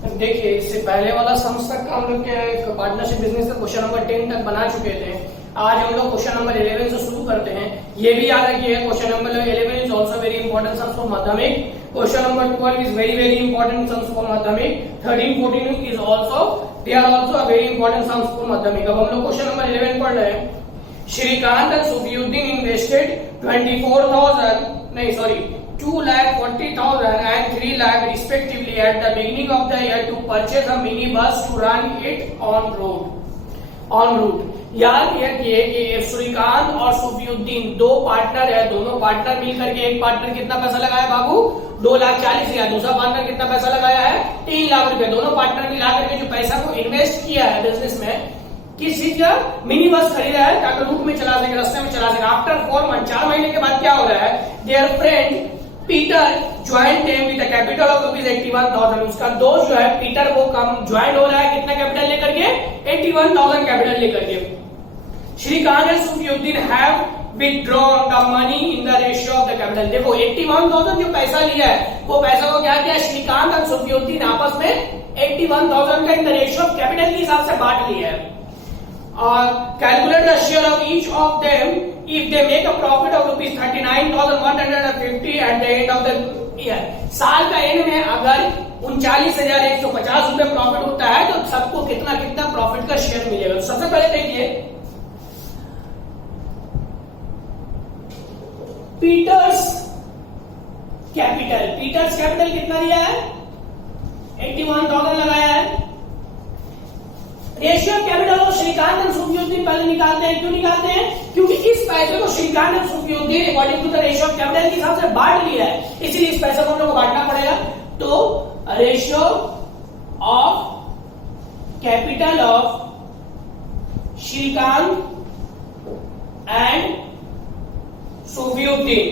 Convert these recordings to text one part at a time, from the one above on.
देखिए, इससे पहले वाला सम्स तक का हम लोग के पार्टनरशिप बिजनेस का क्वेश्चन नंबर 10 तक बना चुके थे। आज हम लोग क्वेश्चन नंबर 11 से शुरू करते हैं। ये भी याद रखिए, question number 11 is also very important sums for Madhyamik. Question number 12 is very very important sums for Madhyamik. 13 14 is also they are also very important sums for Madhyamik. अब हम लोग क्वेश्चन नंबर 11 पढ़ रहे हैं। Srikanth and Sufiyuddin invested 2,40,000 and 3 lakh respectively at the beginning of the year to purchase a minibus to run it on route. याद रखिए कि श्रीकांत और सुफियुद्दीन दो पार्टनर है। दोनों पार्टनर मिलकर के, एक पार्टनर कितना पैसा लगाया बाबू? 2,40,000। दूसरा पार्टनर कितना पैसा लगाया है? 3 लाख रुपए। दोनों पार्टनर मिलाकर के जो पैसा को इन्वेस्ट किया है बिजनेस में, किस चीज का? मिनी बस खरीदा है ताकि रूट में चला सके, रास्ते में चला सके। आफ्टर 4 मंथ, 4 महीने के बाद क्या हो रहा है? There friend Peter join them with the capital of ₹81,000। उसका दोस्त जो है पीटर वो कम ज्वाइन हो रहा है कितना कैपिटल लेकर के? 81,000 कैपिटल लेकर के। Srikanth and Sufiyuddin have withdrawn the money in the ratio of the capital। देखो 81,000 जो पैसा लिया है वो पैसा को क्या किया? श्रीकांत और सुफियुद्दीन आपस में 81,000 का इन द रेशियो ऑफ कैपिटल के हिसाब से बांट लिया है। और calculate the share of each of them if they make a profit of ₹39,150 eight the end of the year. साल का एंड में अगर 39,150 रुपए प्रॉफिट होता है तो सबको कितना कितना प्रॉफिट का शेयर मिलेगा। तो सबसे पहले देखिए, पीटर्स कैपिटल कितना दिया है? 81,000 लगाया है। रेशियो ऑफ कैपिटल को श्रीकांत और सुफियुद्दीन पहले निकालते हैं। क्यों निकालते हैं? क्योंकि इस पैसे को श्रीकांत और Sufiyuddin according to the ratio of capital के हिसाब से बांट लिया है, इसीलिए इस पैसे को हम लोग को बांटना पड़ेगा। तो ratio of capital of Srikanth and Sufiyuddin,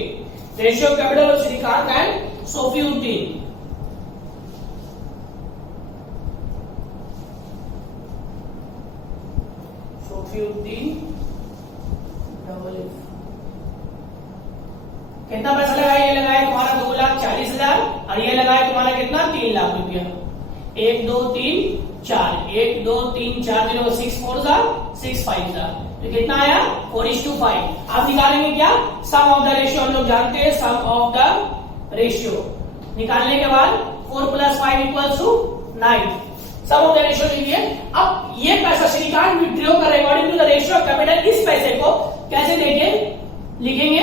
ratio of capital of Srikanth and Sufiyuddin. कितना पैसा लगाया? ये लगाया तुम्हारा 2,40,000 और ये लगाया तुम्हारा कितना? 3 लाख रुपया। 1 2 3 4 1 2 3 4 0 6 4 6 5 तो कितना आया? 4:5। आप निकालेंगे क्या? सम ऑफ द रेशियो। हम लोग जानते हैं सम ऑफ द रेशियो निकालने के बाद 4 + 5 = 9। सम ऑफ द रेशियो लीजिए। अब ये पैसा श्रीकांत विड्रॉ कर according to the ratio of capital. इस पैसे को कैसे देंगे? लिखेंगे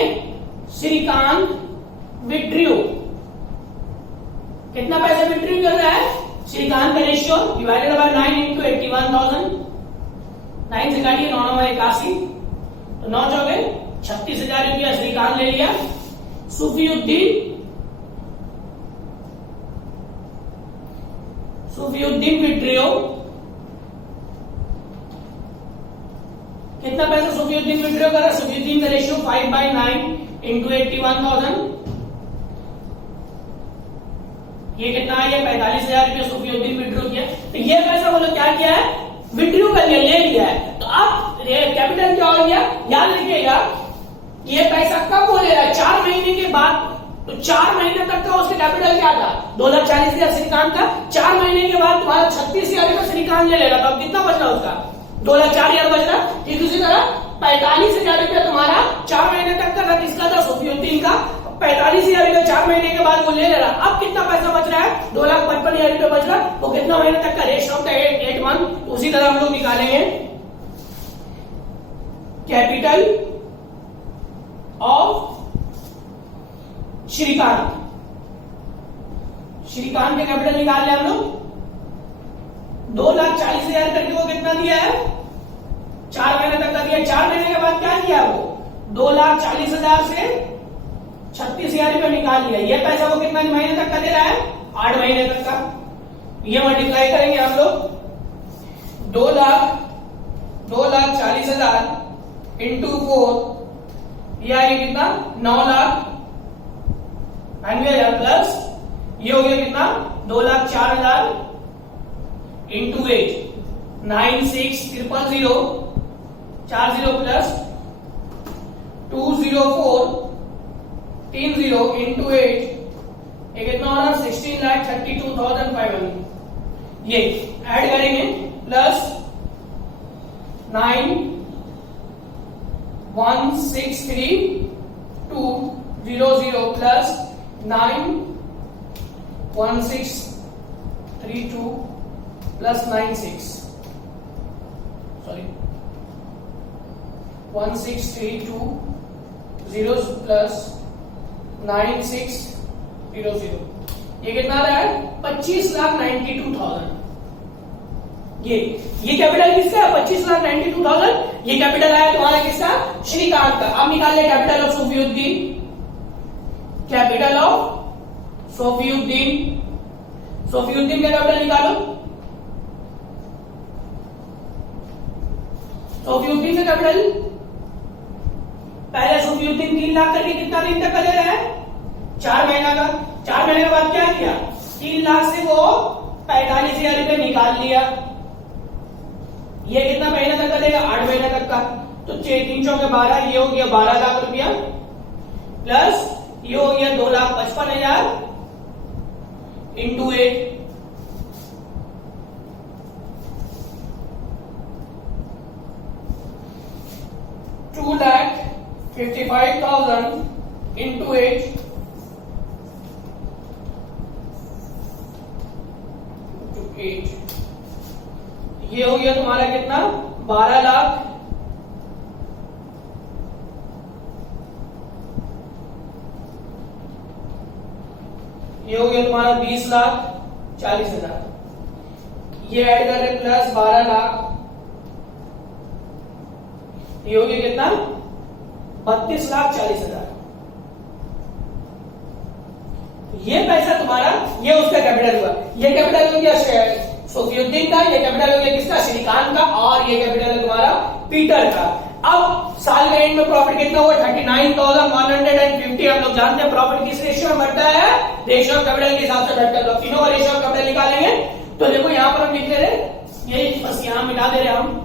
श्रीकांत विड्रॉ। कितना पैसा विड्रॉ कर रहा है? श्रीकांत का रेशियो डिवाइडेड बाय 9 इंटू 81,000। 9 से काटिए, 9 9 81 तो 9 चौके 36,000 रुपया श्रीकांत ले लिया। सुफियुद्दीन विड्रॉ। कितना पैसा सुफियुद्दीन विड्रॉ कर रहा है? सुफियुद्दीन का रेशियो 5/9 इंटू 81,000। ये कितना है? ये 45,000 रुपया सुफियुद्दीन विड्रॉ किया। तो ये पैसा बोलो क्या किया है? विड्रॉ कर लिया, ले लिया है। तो अब कैपिटल क्या हो गया? याद रखिएगा, ये पैसा कब हो ले रहा है? 4 महीने के बाद। तो 4 महीने तक का उसका कैपिटल क्या था? 2,40,000 श्रीकांत का। 4 महीने के बाद तुम्हारा 36,000 रुपया श्रीकांत ले लेगा। तो अब कितना बच रहा उसका? 2,04,000 बच रहा। ठीक उसी तरह 45,000 रुपया तुम्हारा 4 महीने तक का था। किसका था? सुफियुद्दीन का। 45,000 रुपया 4 महीने के बाद वो ले ले रहा। अब कितना पैसा बच रहा है? 2,55,000 रुपया बच रहा। वो कितना महीने तक का? Ratio of the 8 month. उसी तरह हम लोग निकालेंगे कैपिटल ऑफ श्रीकांत के कैपिटल निकाल लिया हम लोग। 2,40,000 करके वो कितना दिया है? 4 महीने तक का दिया। 4 महीने के बाद क्या किया? वो 2,40,000 से 36,000 रुपया निकाल लिया। ये पैसा वो कितना महीने तक का दे रहा है? 8 महीने तक का। ये मल्टीप्लाई करेंगे हम लोग। 2,40,000 इंटू 4 ये कितना? 9,90,000 प्लस ये हो गया कितना? 2,04,000 इंटू 8 96,000 40 प्लस 204 30 इंटू 8 कितना हो रहा? 16,32,500। ये ऐड करेंगे plus 9163200 plus 91632 plus 96 sorry 1632 plus 9600 ये कितना आ रहा है 25,92,000। ये कैपिटल किसका है 25,92,000। ये कैपिटल आया तुम्हारा किसका श्रीकांत का। अब निकाल ले कैपिटल ऑफ सोफियुद्दीन। कैपिटल ऑफ सोफियुद्दीन का कैपिटल निकालो। सोफियुद्दीन का कैपिटल पहले सोफियुद्दीन 3 लाख करके कितना दिन तक का दे रहा है 4 महीना का। 4 महीने के बाद क्या किया 3 लाख से वो 45,000 रुपए निकाल लिया। ये कितना महीना तक का देगा 8 महीना तक का। तो 3 चौके 12 ये हो गया 12 लाख रुपया प्लस ये हो गया 2,55,000 इंटू 8 2,55,000 इंटू 8 ये हो गया तुम्हारा कितना 12 लाख ये हो गया तुम्हारा 20,40,000। ये ऐड कर रहे प्लस 12 लाख ये हो गया कितना 32,40,000। ये पैसा तुम्हारा ये उसका कैपिटल हुआ। ये कैपिटल हो गया सोफियुद्दीन का। ये कैपिटल हो गया किसका श्रीकांत का। और ये कैपिटल है तुम्हारा पीटर का। अब साल के एंड में प्रॉफिट कितना हुआ 39,150। हम लोग जानते हैं प्रॉफिट किस रेशियो में बढ़ता है रेशियो ऑफ कैपिटल के हिसाब से बढ़ता है। तो तीनों का रेशियो ऑफ कैपिटल निकालेंगे। तो देखो यहां पर हम लिख दे रहे यही बस यहां मिटा दे रहे हम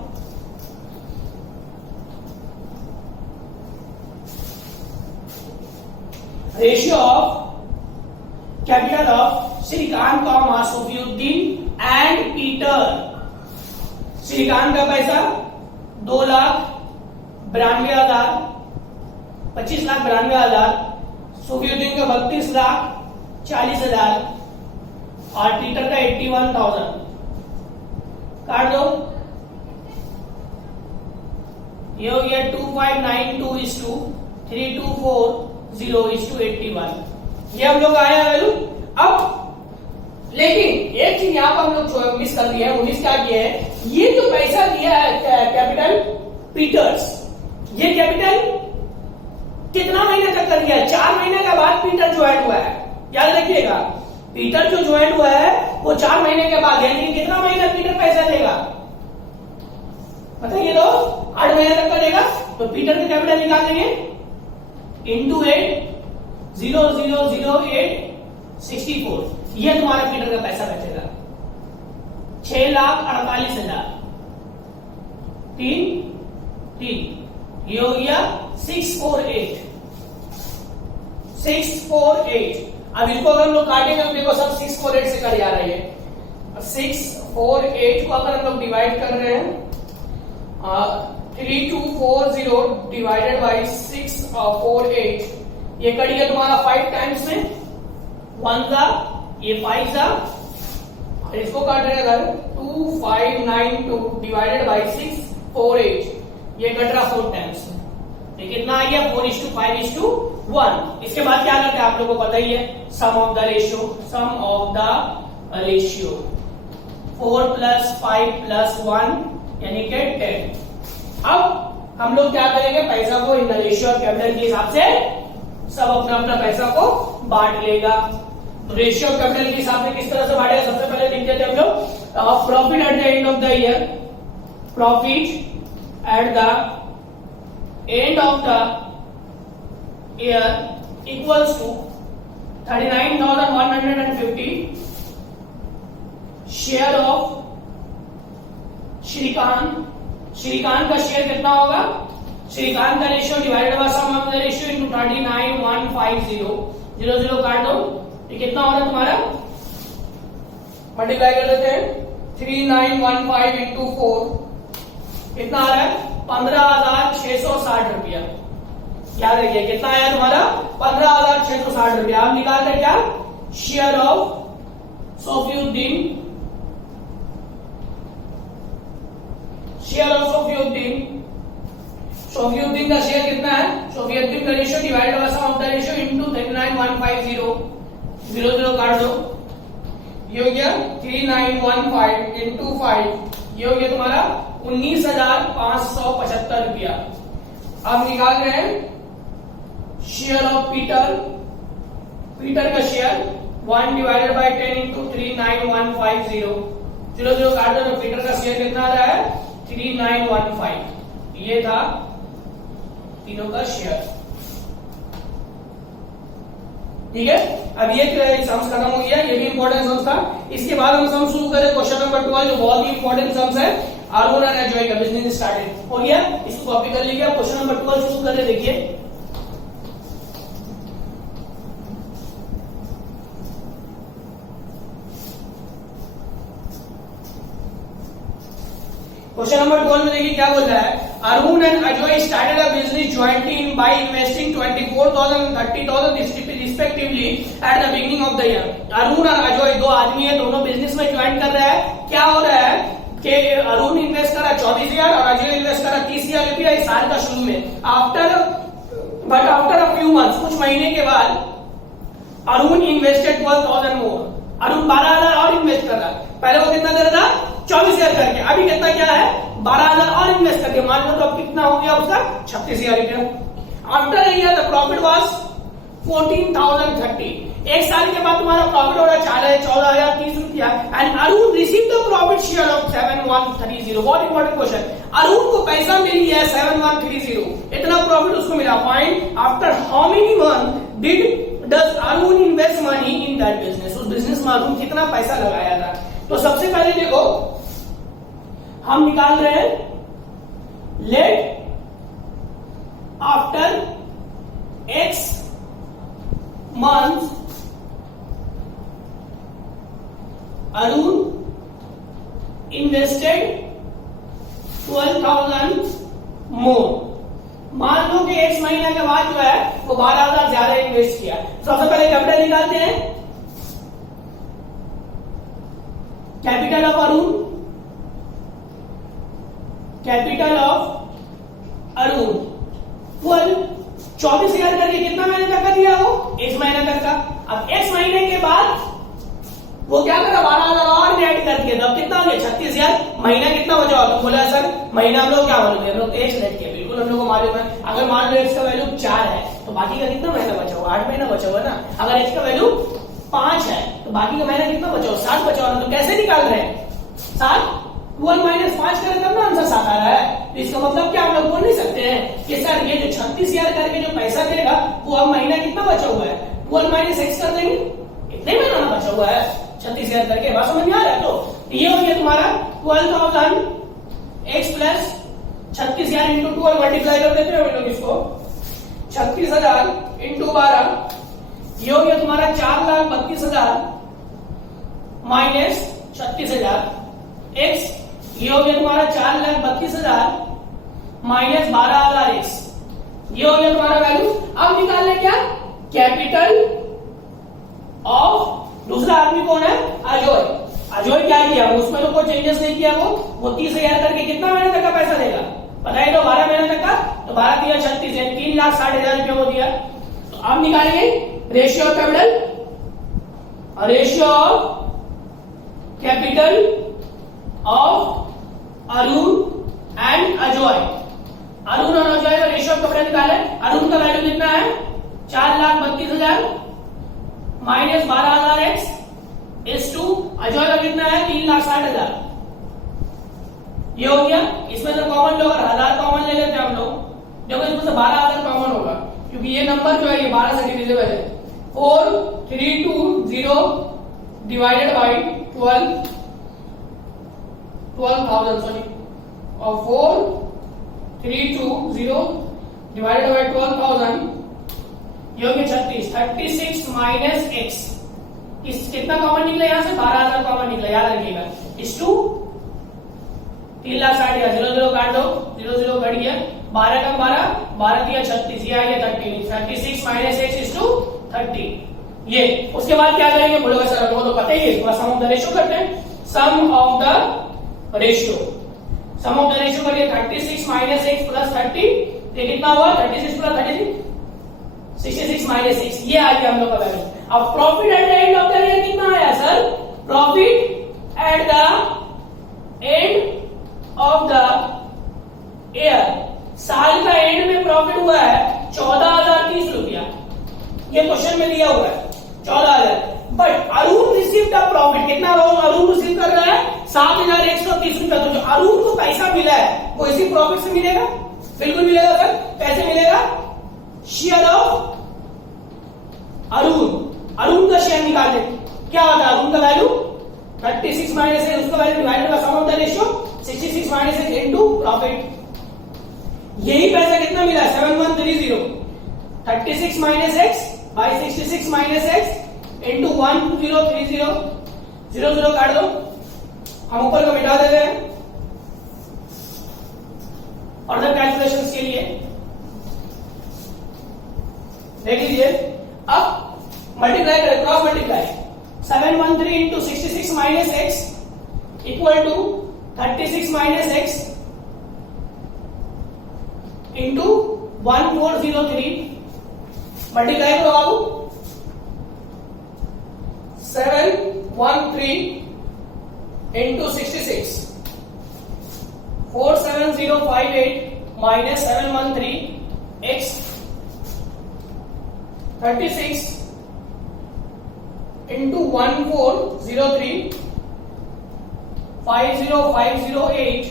ratio of capital of Srikanth comma Sofiyuddin and Peter. Srikanth का पैसा 2,92,000 25,92,000 सोफियुद्दीन का 32,40,000 और पीटर का 81,000 काट दो। ये हो गया 2592:3240:81। ये हम लोग आया वैल्यू। अब लेकिन एक चीज यहां पर हम लोग मिस कर दिया है। वो मिस क्या किया है ये जो पैसा दिया है कैपिटल पीटर्स ये कैपिटल कितना महीने तक कर दिया है 4 महीने के बाद पीटर ज्वाइन हुआ है। याद रखिएगा पीटर जो ज्वाइन हुआ है वो 4 महीने के बाद यानी कितना महीना पीटर पैसा देगा बताइए तो 8 महीने तक का देगा। तो पीटर का कैपिटल निकाल देंगे इंटू 8 0,008,64। ये तुम्हारा पीटर का पैसा बचेगा 6,48,000 3 ये हो गया 648। अब इसको अगर हम लोग काटेंगे तो देखो सब 648 से कर जा रही है। 648 को अगर हम लोग डिवाइड कर रहे हैं 3240 डिवाइडेड बाई 648 ये कटिए तुम्हारा 5 टाइम्स में 1 जा ये 5 जा और इसको काट रहे अगर 2592 डिवाइडेड बाई 648 ये कट रहा 4 टाइम्स में। ये कितना आ गया 4:5:1। इसके बाद क्या करते हैं आप लोगों को पता ही है सम ऑफ द रेशियो 4 + 5 + 1 यानी कि 10। अब हम लोग क्या करेंगे पैसा को इन द रेशियो ऑफ कैपिटल के हिसाब से सब अपना अपना पैसा को बांट लेगा। तो रेशियो ऑफ कैपिटल के हिसाब से किस तरह से बांटेगा सबसे पहले लिख देते हैं हम लोग profit at the end of the year. Profit at the end of the year equals to 39,150 share of Shrikant का शेयर कितना होगा श्रीकांत का ratio divided by sum of the ratio into 39,150 0 0 काट दो। ये कितना हो रहा है तुम्हारा मल्टीप्लाई कर देते हैं 3915 इंटू 4 कितना आ रहा है 15,660 रुपया। याद रखिए कितना आया तुम्हारा 15,660 रुपया। आप निकालते क्या share of Sofiuddin, share of Sofiuddin, Sofiuddin का शेयर कितना है, सोफियुद्दीन का ratio divided by sum of the ratio into 39150 0 0 काट दो, ये हो गया 3915 इंटू 5, ये हो गया तुम्हारा 19,575 रुपया। अब निकाल रहे हैं शेयर ऑफ पीटर, पीटर का शेयर 1 डिवाइडेड बाय 10 इंटू 39150 0 0 काट दो, तो पीटर का शेयर कितना आ रहा है 3915। ये था तीनों का शेयर। ठीक है, अब ये सम्स खत्म हो गया, ये भी इंपॉर्टेंट सम्स था। इसके बाद हम सम शुरू करें क्वेश्चन नंबर 12 जो बहुत ही इंपॉर्टेंट सम्स है। अरुण एंड अजय का बिजनेस स्टार्टेड हो गया, इसको कॉपी कर लीजिए। क्वेश्चन नंबर 12 शुरू करें, देखिए क्वेश्चन नंबर 12 में देखिए क्या बोल रहा है। Arun and Ajay started a business jointly in by investing 24,000 and 30,000 respectively at the beginning of the year. Arun और अजय दो आदमी है, दोनों बिजनेस में ज्वाइन कर रहा है। क्या हो रहा है कि अरुण इन्वेस्ट करा 24,000 और अजय इन्वेस्ट करा 30,000 रुपया इस साल का शुरू में। आफ्टर अ फ्यू मंथ्स, कुछ महीने के बाद अरुण इन्वेस्टेड 12,000 मोर, अरुण 12,000 और इन्वेस्ट कर रहा। पहले वो कितना दे रहा था 24,000 करके, अभी कितना क्या है 12,000 और इन्वेस्ट करके, मान लो तो अब कितना हो गया उसका 36,000 रुपया। After a year the profit was 14,030। एक साल के बाद तुम्हारा प्रॉफिट हो रहा है 14,030 रुपया and Arun receive the profit share of 7,130। बहुत इंपॉर्टेंट क्वेश्चन, अरुण को पैसा मिल गया 7,130, इतना प्रॉफिट उसको मिला। Find after how many month did does Arun invest money in that business. उस बिजनेस में अरुण कितना पैसा लगाया था। तो सबसे पहले देखो हम निकाल रहे हैं let after x month Arun invested 12,000 more. मान लो कि x महीना के बाद जो है वो 12,000 ज्यादा इन्वेस्ट किया। सबसे पहले कैपिटल निकालते हैं, capital of Arun, capital of Arun 24,000 करके कितना महीने तक का दिया वो x महीने तक का। अब x महीने के बाद वो क्या करा 12,000 और ऐड करके, तब कितना हो गया 36,000। महीना कितना बचा हो, तो बोला सर महीना हम लोग क्या मालूम है, हम लोग तो x लेट किया, बिल्कुल हम लोग को मालूम है। अगर मान लो x का वैल्यू 4 है तो बाकी का कितना महीना बचा हुआ 8 महीना बचा हुआ ना। अगर x का वैल्यू 5 है तो बाकी का महीना कितना बचा हुआ 7 बचा हुआ। तो कैसे निकाल रहे हैं 7 12 माइनस 5 करें तब ना आंसर 7 आ रहा है। तो इसका मतलब क्या हम लोग बोल नहीं सकते हैं कि सर ये जो 36,000 करके जो पैसा देगा वो अब महीना कितना बचा हुआ है 12 माइनस x कर देंगे, इतने महीना बचा हुआ है 36,000 करके। बात समझ में आ रहा है। तो ये हो गया तुम्हारा 12,000 x प्लस 36,000 इंटू 12 मल्टीप्लाई कर देते हैं हम लोग इसको 36,000 इंटू 12, ये हो गया तुम्हारा 4,32,000 माइनस 36,000 x, ये हो गया तुम्हारा 4,32,000 माइनस 12,000 x, ये हो गया तुम्हारा वैल्यू। अब निकाल ले क्या कैपिटल ऑफ दूसरा आदमी कौन है अजय। अजय क्या किया उसमें तो कोई चेंजेस नहीं किया, वो 30,000 करके कितना महीने तक का पैसा देगा पता है तो 12 महीने तक का, तो 12 दिया 36 है 3,60,000 रुपया वो दिया। तो अब निकालेंगे ratio of capital, ratio of capital of Arun and Ajay. Arun और अजय का रेशियो ऑफ कैपिटल निकाले। अरुण का वैल्यू कितना है 4,32,000 minus 12,000 x is to Ajay का कितना है 3,60,000। ये हो गया। इसमें से कॉमन लो, अगर 1000 कॉमन ले लेते हैं हम लोग, देखो इसमें से 12,000 कॉमन होगा क्योंकि ये नंबर जो है ये 12 से डिविजिबल है। 4,320 डिवाइडेड बाई 12,000 सॉरी, और 4,320 डिवाइडेड बाई 12,000 ये हो गया 36 माइनस x। कितना कॉमन निकला यहाँ से 12,000 कॉमन निकला, याद रखिएगा। इज टू 3,60,000 0 0 काट दो 0 0 कट गया 12 कम 12 12 दिया 36 ये आ गया 36 माइनस x इज टू 30 ये उसके बाद क्या करेंगे बोलोगे सर वो तो पता ही है थोड़ा सम ऑफ द रेशियो करते हैं सम ऑफ द रेशियो करिए 36 माइनस x प्लस 30 ये कितना हुआ 36 प्लस 36 66 माइनस 6 ये आ गया हम लोग का वैल्यू अब profit at the end of the year कितना आया sir profit at the end of the year साल का एंड में प्रॉफिट हुआ है 14,030 रुपया ये क्वेश्चन में दिया हुआ है 14,000 but Arun receive the profit कितना अरुण रिसीव कर रहा है 7,130 रुपया तो जो अरुण को पैसा मिला है वो इसी प्रॉफिट से मिलेगा बिल्कुल मिलेगा सर कैसे मिलेगा शेयर ऑफ अरुण का शेयर निकालने क्या होता है अरुण का वैल्यू 36 माइनस है उसका value divided by sum of the ratio 66 minus है इनटू प्रॉफिट यही पैसा कितना मिला 7130 36 minus x by 66 minus x into 1030 0 0 काट दो हम ऊपर को मिटा देते हैं फर्दर कैलकुलेशंस के लिए देख लीजिए अब मल्टीप्लाई करें cross multiply 713 into 66 minus x equal to 36 minus x into 1403 multiply करो बाबू 713 into 66 47058 minus 713 x 36 into 1403 50508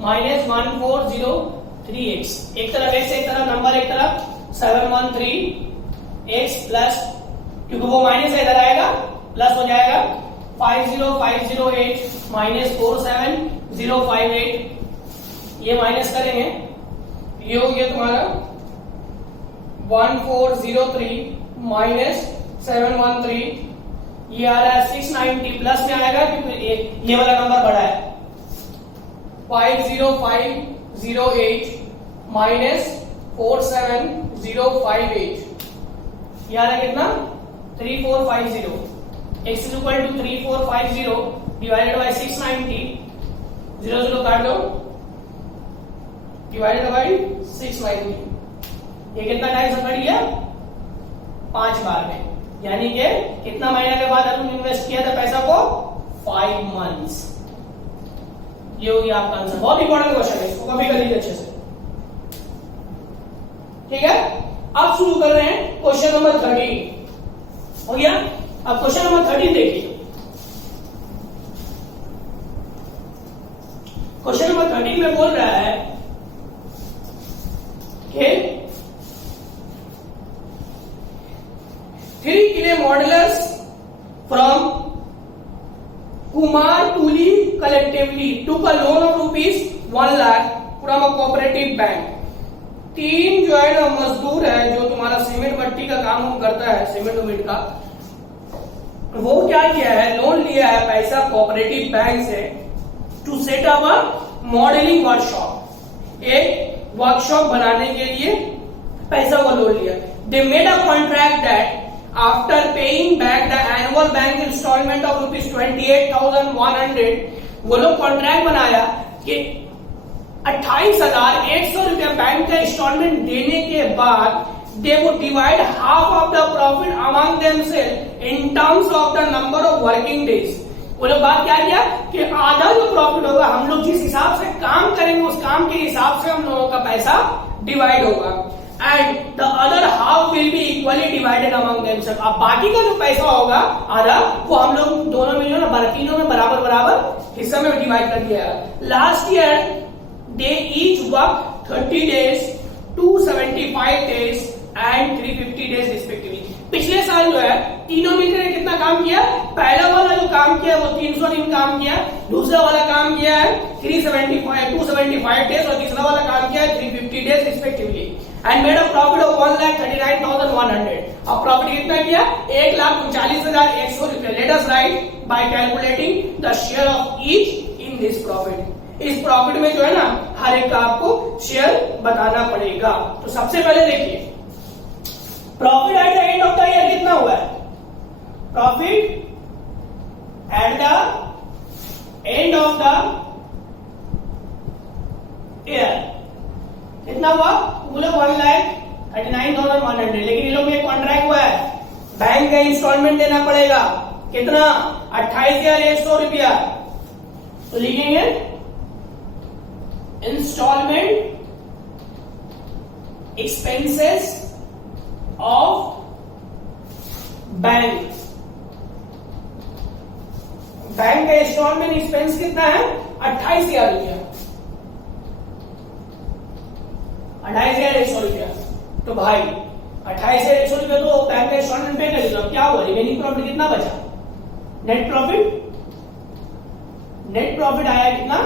minus 1403 x एक तरफ एक्स एक तरफ नंबर एक तरफ 713 एक्स प्लस क्योंकि वो माइनस इधर आएगा प्लस हो जाएगा 50508 माइनस 47058 ये माइनस करेंगे ये हो गया तुम्हारा 1403 माइनस 713 ये आ रहा है 690 प्लस में आएगा क्योंकि ये वाला नंबर बड़ा है 50508 माइनस 47058 ये आ रहा है कितना 3450 x is equal to 3450 divided by 690 0 0 काट दो डिवाइडेड बाय 690 ये कितना टाइम से बढ़ गया 5 बार में यानी कि कितना महीना के बाद तुम इन्वेस्ट किया था पैसा को 5 मंथ्स ये हो गया आपका आंसर बहुत इंपॉर्टेंट क्वेश्चन है इसको कभी कर लीजिए अच्छे से ठीक है अब शुरू कर रहे हैं क्वेश्चन नंबर 13 हो गया अब क्वेश्चन नंबर 13 देखिए क्वेश्चन नंबर 13 में बोल रहा है कि 3 किले modellers from Kumar Tuli collectively took a loan of rupees 1 lakh from a cooperative bank. 3 जो है ना मजदूर है जो तुम्हारा सीमेंट मट्टी का काम करता है सीमेंट उमेंट का वो क्या किया है लोन लिया है पैसा कोऑपरेटिव बैंक से to set up a modelling workshop एक वर्कशॉप बनाने के लिए पैसा वो लोन लिया they made a contract that After paying back the annual bank installment of rupees 28,100, वो लोग कॉन्ट्रैक्ट बनाया कि 28,100 रुपया बैंक का इंस्टॉलमेंट देने के बाद they would divide half of the profit among themselves in terms of the number of working days. वो लोग बात क्या किया कि आधा जो प्रॉफिट होगा हम लोग जिस हिसाब से काम करेंगे उस काम के हिसाब से हम लोगों का पैसा डिवाइड होगा and the other half will be equally divided among themselves. अब बाकी का जो पैसा होगा आधा वो हम लोग दोनों मिलियन तीनों में बराबर बराबर हिस्सा में डिवाइड कर दिया last year they each work 30 days 275 days and 350 days respectively पिछले साल जो है तीनों मिलकर कितना काम किया पहला वाला जो काम किया वो 300 दिन काम किया दूसरा वाला काम किया है 275 डेज और तीसरा वाला काम किया है 350 days respectively and made a profit of 1,39,100. अब प्रॉफिट कितना किया 1,39,100 रुपया late us right bye calculating the share of each in this profit. इस प्रॉफिट में जो है ना हर एक का आपको शेयर बताना पड़ेगा। तो सबसे पहले देखिए profit at the end of the year कितना हुआ है। Profit at the end of the year कितना हुआ, वो लोग 1,39,100, लेकिन ये लोग में कॉन्ट्रैक्ट हुआ है, बैंक का इंस्टॉलमेंट देना पड़ेगा कितना 28,100 रुपया। तो लिखेंगे instalment expenses of bank. Bank का इंस्टॉलमेंट एक्सपेंस कितना है 28,000 रुपया, 28,100 रुपया। तो भाई 28,100 रुपया तो बैंक का इंस्टॉलमेंट पे कर देगा, क्या हुआ रिमेनिंग प्रॉफिट कितना बचा। नेट प्रॉफिट आया कितना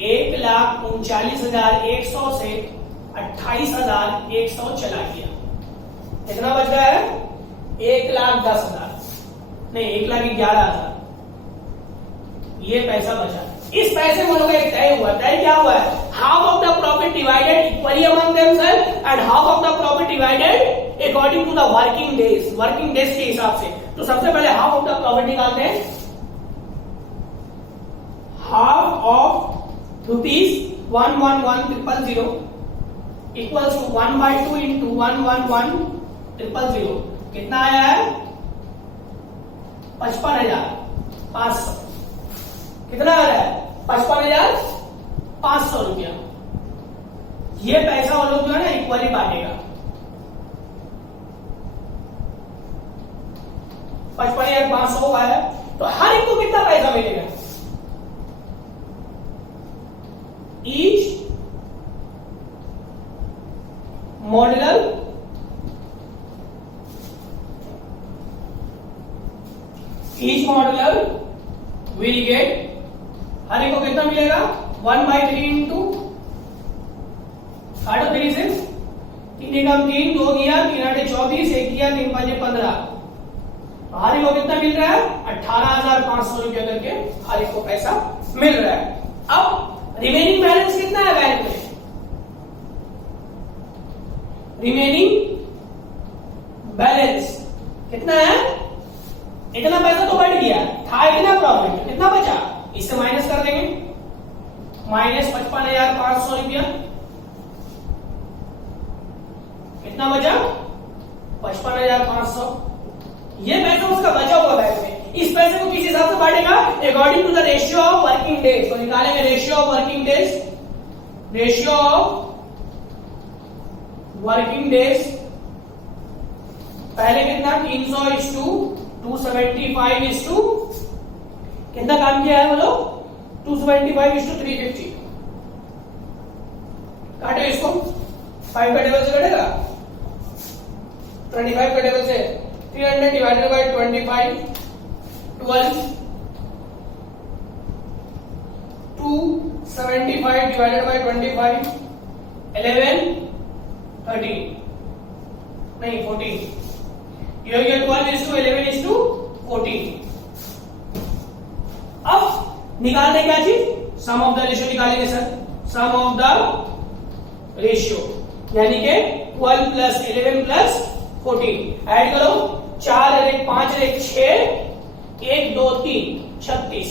1,39,100 से 28,100 चला गया, कितना बच गया है 1,10,000 नहीं 1,11,000 ये पैसा बचा। इस पैसे में लोग एक तय हुआ, तय क्या हुआ है half of the profit divided equally among themselves and half of the profit divided according to the working days के हिसाब से। तो सबसे पहले हाफ ऑफ द प्रॉफिट निकालते हैं, half of ₹111,000 equals to 1/2 into 111,000 कितना आया है 55,500। कितना आ रहा है 55,500 रुपया। ये पैसा वो लोग जो है ना इक्वली बांटेगा, 55,500 हुआ है तो हर एक को कितना पैसा मिलेगा। ईच मॉड्यूलर विल गेट, हर एक को कितना मिलेगा 1/3 इंटू 3 3 एकम 3 2 गया 3 8 24 1 गया 3 5 15। हर एक को कितना मिल रहा है 18,500 रुपया करके हर एक को पैसा मिल रहा है। अब रिमेनिंग बैलेंस कितना है बैंक में, रिमेनिंग बैलेंस कितना है, इतना पैसा तो बढ़ गया था, इतना प्रॉफिट कितना बचा इससे माइनस कर देंगे, माइनस 55,500 रुपया। कितना बचा 55,500। ये पैसा उसका बचा हुआ बैंक में, इस पैसे को किस हिसाब से बांटेगा according to the ratio of working days. तो निकालेंगे ratio of working days, ratio of working days पहले कितना 300:275 कितना काम किया है बोलो 275:350। काटे इसको 5 का टेबल से कटेगा 25 का टेबल से 300 डिवाइडेड बाय 25 12 275 डिवाइडेड बाय 25 11 13 नहीं 14 ये 12:11:14। अब निकालने क्या चीज सम ऑफ द रेशियो निकालेंगे sir, sum of the ratio यानी कि 12 प्लस 11 प्लस 14 ऐड करो 4 और 1 5 और 1 6 1 2 3 36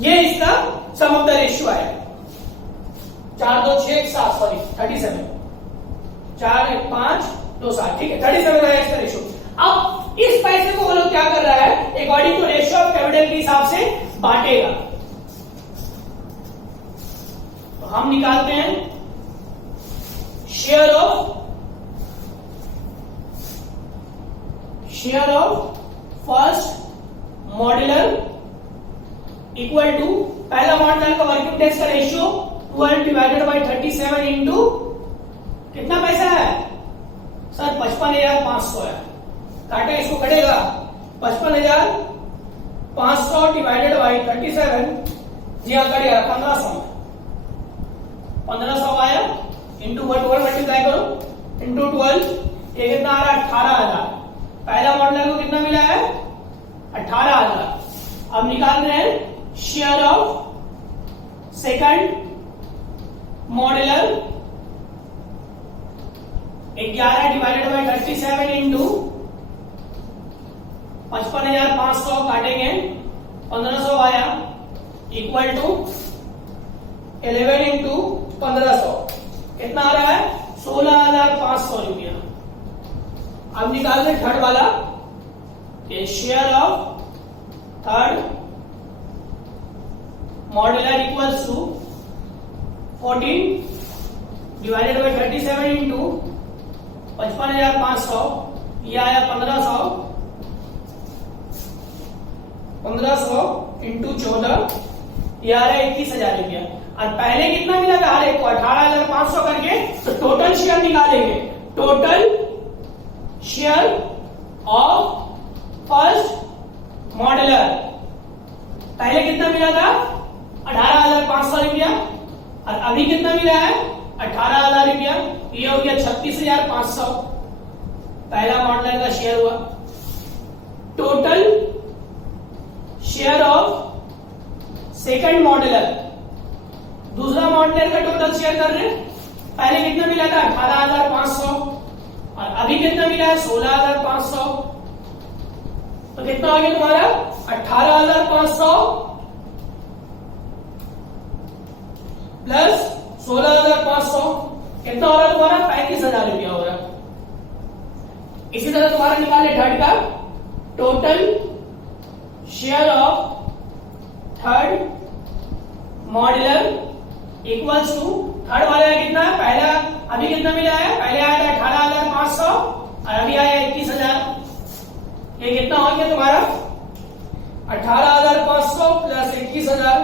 ये इसका सम ऑफ द रेशियो आया 4 2 6 7 सॉरी 37 4 1 5 2 7 ठीक है 37 आया इसका रेशियो। अब इस पैसे को वो लोग क्या कर रहा है according to ratio of capital के हिसाब से बांटेगा। तो हम निकालते हैं share of first modular equal to पहला मॉड्यूलर का वर्किंग डेज का रेशियो 12 डिवाइडेड बाय 37 इंटू कितना पैसा है सर 55,500 है। काटे इसको कटेगा 55,500 डिवाइडेड बाई 37 जी हाँ करिएगा 1500 आया इंटू 12 मल्टीप्लाई करो इंटू 12 ये कितना आ रहा है 18,000। पहला मॉडल को कितना मिला है 18,000। अब निकाल रहे हैं share of second modular 11 divided by 37 into 55,500 काटेंगे 1500 आया इक्वल टू 11 इंटू 1500 कितना आ रहा है 16,500 रुपया। अब निकाल रहे थर्ड वाला share of third modular equals to 14 divided by 37 into 55,500 ये आया 1500 इंटू 14 ये आ रहा है 21,000 रुपया। और पहले कितना मिला था हर एक को 18,500 करके, तो टोटल शेयर निकालेंगे। Total share of first modular पहले कितना मिला था 18,500 रुपया और अभी कितना मिला है 18,000 रुपया। ये हो गया 36,500 पहला मॉड्यूलर का शेयर हुआ। Total share of second modular दूसरा मॉड्यूलर का टोटल शेयर कर रहे हैं। पहले कितना मिला था 18,500 और अभी कितना मिला है 16,500। तो कितना आ गया तुम्हारा 18,500 प्लस 16,500 कितना हो रहा है तुम्हारा 35,000 रुपया हो रहा है। इसी तरह तुम्हारा निकाले थर्ड का total share of third modular equals to third वाले का कितना है पहला अभी कितना मिला है पहले आया था 18,500 और अभी आया 21,000। ये कितना हो गया तुम्हारा 18,500 प्लस 21,000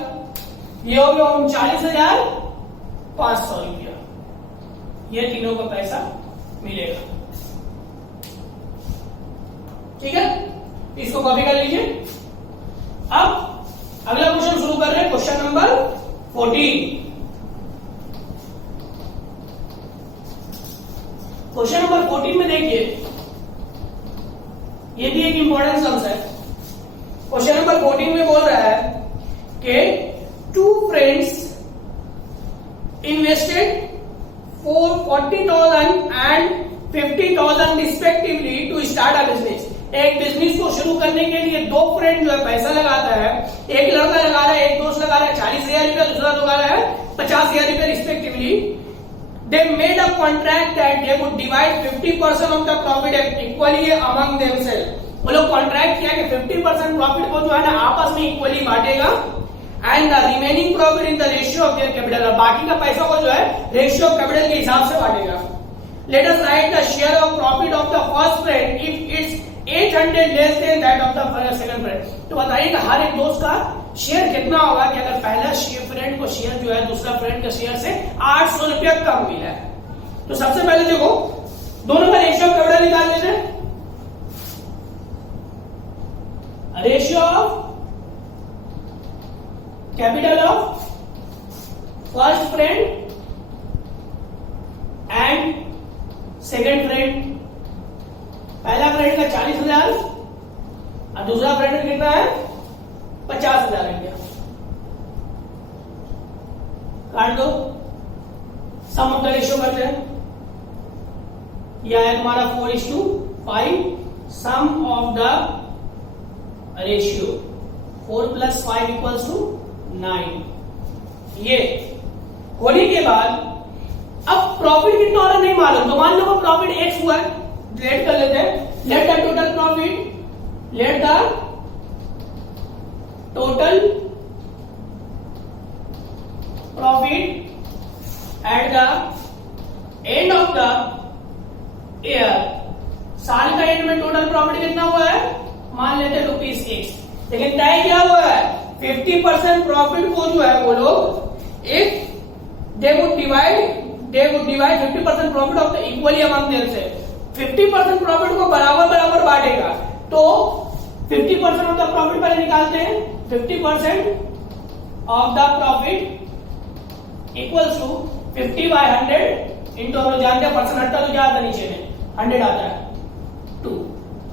ये हो गया 39,500 रुपया। ये तीनों का पैसा मिलेगा। ठीक है, इसको कॉपी कर लीजिए। अब अगला क्वेश्चन शुरू कर रहे हैं, क्वेश्चन नंबर 14। क्वेश्चन नंबर 14 में देखिए, ये भी एक इंपॉर्टेंट सम्स है। क्वेश्चन नंबर 14 में बोल रहा है कि two friends invested 40,000 and 50,000 respectively to start a business. एक बिजनेस को शुरू करने के लिए दो फ्रेंड जो है पैसा लगाता है। एक लड़का लगा रहा है, एक दोस्त लगा रहा है 40,000 रुपया, दूसरा लगा रहा है 50,000 रुपया respectively. They made a contract that they would divide 50% of the profit equally among themselves. वो लोग कॉन्ट्रैक्ट किया कि 50% प्रॉफिट को जो है ना आपस में इक्वली बांटेगा and the remaining profit in the ratio of their capital. और बाकी का पैसा को जो है रेशियो ऑफ कैपिटल के हिसाब से बांटेगा। Let us write the share of profit of the first friend if it's 800 less than that of the second friend. तो बताइए कि हर एक दोस्त का शेयर कितना होगा कि अगर पहला फ्रेंड को शेयर जो है दूसरा फ्रेंड के शेयर से 800 रुपया कम मिला है। तो सबसे पहले देखो दोनों का रेशियो ऑफ कैपिटल निकाल लेते हैं। Ratio of capital of first friend and second friend. पहला फ्रेंड का 40,000 और दूसरा फ्रेंड का कितना है 50,000 रुपया। काट दो, सम ऑफ द रेशियो करते हैं। यह है तुम्हारा 4:5 सम ऑफ द रेशियो 4 + 5 = 9। ये होने के बाद अब प्रॉफिट कितना हो रहा नहीं मालूम, तो मान लो प्रॉफिट x हुआ है। लेट कर लेते हैं, let the total profit, let the total profit at the end of the year. साल का एंड में टोटल प्रॉफिट कितना हुआ है मान लेते हैं ₹X। लेकिन तय क्या हुआ है 50% प्रॉफिट को जो है वो लोग if they would divide 50% profit of the equally among themselves. 50% profit को बराबर बराबर बांटेगा। तो 50% ऑफ द प्रॉफिट पहले निकालते हैं। 50% of the profit equals to 50/100 into हम लोग जानते हैं परसेंट हटता तो क्या आता नीचे में 100 आता है 2।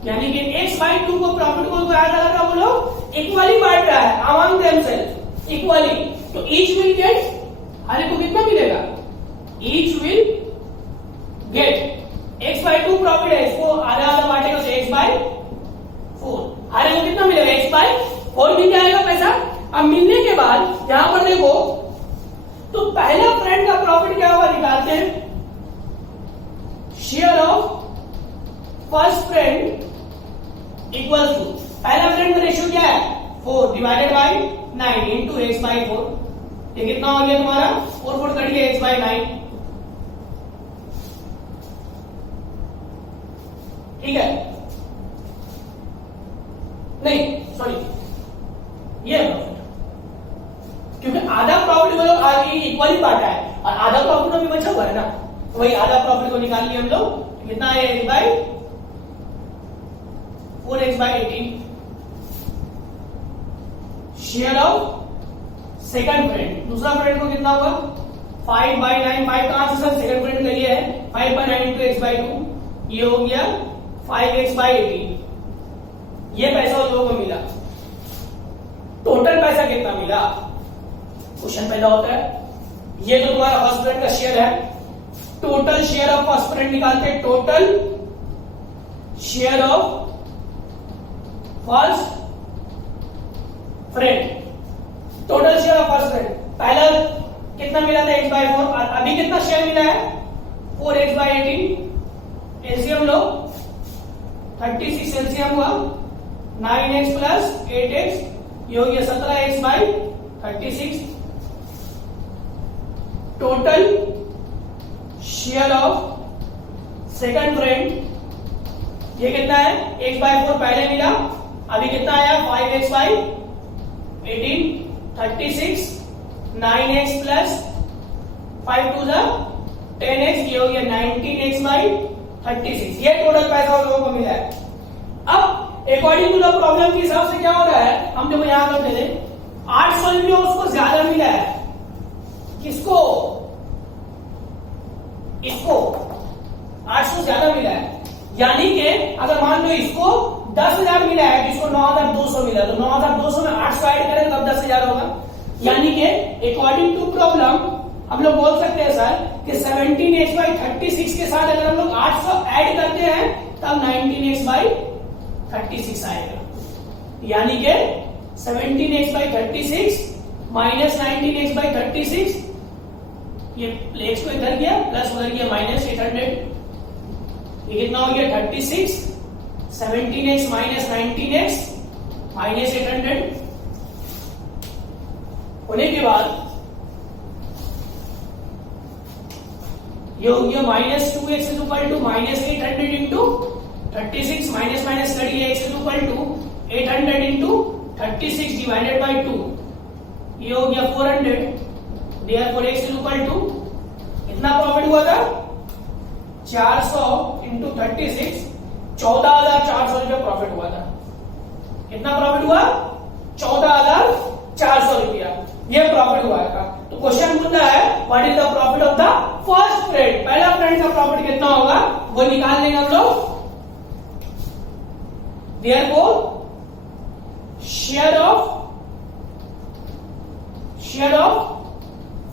यानी कि x/2 को प्रॉफिट को याद आ रहा, बोलो इक्वली बांट रहा है अमंग देमसेल्फ इक्वली, तो ईच विल गेट, हर एक को कितना मिलेगा, each will get x/2 profit है, इसको आधा आधा बांटेगा तो x/4, हर एक को कितना मिलेगा, x/4 मिल जाएगा पैसा। अब मिलने के बाद यहां पर देखो तो पहला फ्रेंड का प्रॉफिट क्या होगा निकालते हैं, share of first friend equal to, पहला फ्रेंड का रेशियो क्या है 4 डिवाइडेड बाय 9 इंटू x/4, ये कितना हो गया तुम्हारा 4 4 कट गया x/9, ठीक है, नहीं सॉरी ये प्रॉफिट, क्योंकि आधा प्रॉफिट वो लोग आगे इक्वली बांटा है और आधा प्रॉफिट अभी बचा हुआ है ना, तो वही आधा प्रॉफिट को निकाल लिया हम लोग, कितना है x/4x/18, share of second friend, दूसरा फ्रेंड को कितना हुआ 5/9, 5 कहां से सर सेकंड फ्रेंड का ये है 5/9 इंटू x/2, ये हो गया 5x/18, ये पैसा उन लोगों को मिला। टोटल पैसा कितना मिला, क्वेश्चन पैदा होता है, ये तो तुम्हारा फर्स्ट फ्रेंड का शेयर है, total share of first friend निकालते हैं, total share of first friend, total share of first friend, पहला कितना मिला था x/4, अभी कितना शेयर मिला है 4x/18, एलसीएम लो 36, एलसीएम हुआ 9x प्लस 8x, ये हो गया 17x/36, total share of second friend, ये कितना है x/4 पहले मिला, अभी कितना आया 5x/18, 36, 9x प्लस 5 2 10x, ये हो गया 19x/36, ये टोटल पैसा उन लोगों को मिला है। अब अकॉर्डिंग टू द प्रॉब्लम के हिसाब से क्या हो रहा है, हम देखो यहां करते थे 800 में उसको ज्यादा मिला है, किसको, इसको 800 ज्यादा मिला है, यानी कि अगर मान लो इसको 10,000 मिला है, इसको 9,200 मिला, तो 9,200 में 800 ऐड करें तब 10,000 होगा, यानी कि अकॉर्डिंग टू प्रॉब्लम हम लोग बोल सकते हैं सर कि 17x/36 के साथ अगर हम लोग 800 ऐड करते हैं तब 19x/36 आएगा, यानी कि 17x/36 माइनस 19x/36, ये x को इधर गया प्लस उधर गया -800, ये कितना हो गया 36, 17x माइनस 19x -800 होने के बाद ये हो गया -2x is equal to -800 into 36, minus minus cut गया, x is equal to 800 into 36 divided by 2, ये हो गया 400, therefore x is equal to कितना प्रॉफिट हुआ था 400 इंटू 36, 14,400 रुपया प्रॉफिट हुआ था, कितना प्रॉफिट हुआ 14,400 रुपया, ये प्रॉफिट हुआ था। तो क्वेश्चन पूछता है what is the profit of the first friend, पहला फ्रेंड का प्रॉफिट कितना होगा वो निकाल लेंगे हम लोग, therefore share of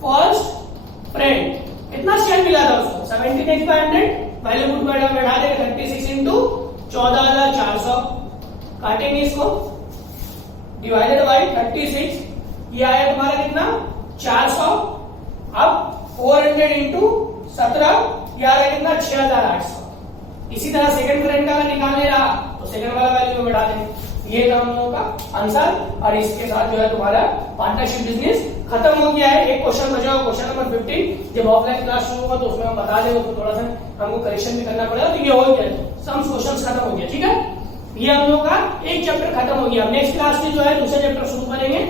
first friend, कितना शेयर मिला था उसको 17x/100, वैल्यू पुट बैठा देगा 36 इंटू 14,400, काटेंगे इसको डिवाइडेड बाई 36, ये आया तुम्हारा कितना 400, अब 400 इंटू 17, ये आ रहा है कितना 6,800। इसी तरह सेकंड फ्रेंड का निकालने रहा तो सेकंड वाला वैल्यू में बढ़ा देंगे, ये था हम लोगों का आंसर, और इसके साथ जो है तुम्हारा पार्टनरशिप बिजनेस खत्म हो गया है। एक क्वेश्चन बचा हुआ, क्वेश्चन नंबर 15, जब ऑफलाइन क्लास शुरू होगा तो उसमें हम बता देंगे, तो थोड़ा सा हमको करेक्शन भी करना पड़ेगा, तो ये हो गया सम क्वेश्चन खत्म हो गया, ठीक है, ये हम लोग का एक चैप्टर खत्म हो गया। नेक्स्ट क्लास में जो है दूसरा चैप्टर शुरू करेंगे।